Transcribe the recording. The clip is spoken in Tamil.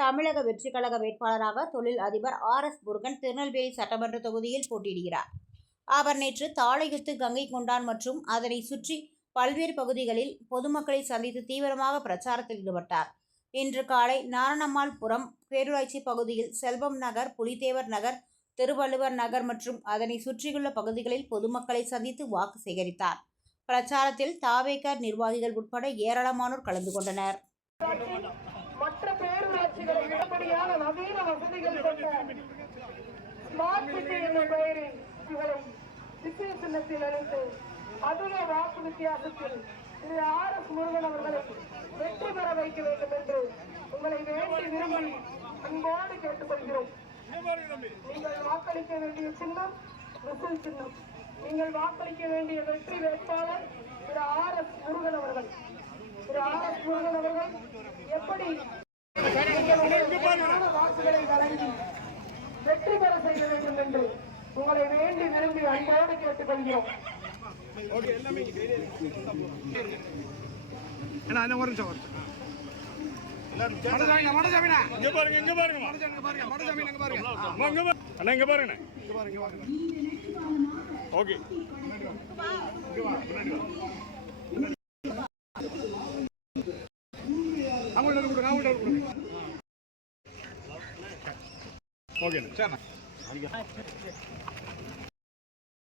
தமிழக வெற்றி கழக வேட்பாளராக தொழில் அதிபர் RS முருகன் திருநெல்வேலி சட்டமன்ற தொகுதியில் போட்டியிடுகிறார். அவர் நேற்று தாளையுத்து, கங்கை கொண்டான் மற்றும் அதனை சுற்றி பல்வேறு பகுதிகளில் பொதுமக்களை சந்தித்து தீவிரமாக பிரச்சாரத்தில் ஈடுபட்டார். இன்று காலை நாரணம்மாள்புரம் பேரூராட்சி பகுதியில் செல்வம் நகர், புலித்தேவர் நகர், திருவள்ளுவர் நகர் மற்றும் அதனை சுற்றியுள்ள பகுதிகளில் பொதுமக்களை சந்தித்து வாக்கு சேகரித்தார். பிரச்சாரத்தில் தாவேக நிர்வாகிகள் உட்பட ஏராளமானோர் கலந்து கொண்டனர். மற்ற பேரூராட்சிகளை விடப்படியான நவீன வசதிகள் கொண்ட ஸ்மார்ட் சிட்டி என்ற பெயரில் இவரை சிட்டிய சின்னத்தில் அளித்து அதிக வாக்கு வித்தியாசத்தில் திரு RS முருகன் அவர்களை வெற்றி பெற வைக்க வேண்டும் என்று உங்களை வேண்டி விரும்பி அன்போடு கேட்டுக்கொள்கிறோம். நீங்கள் வாக்களிக்க வேண்டிய சின்னம் விசில் சின்னம். நீங்கள் வாக்களிக்க வேண்டிய வெற்றி வேட்பாளர் திரு RS முருகன் அவர்கள். திரு RS முருகன் அவர்கள் எப்படி வாக்குகளை வழங்கி வெற்றி பெற செய்ய வேண்டும் என்று உங்களை வேண்டி விரும்பி அன்போடு கேட்டுக்கொள்கிறோம். ஓகே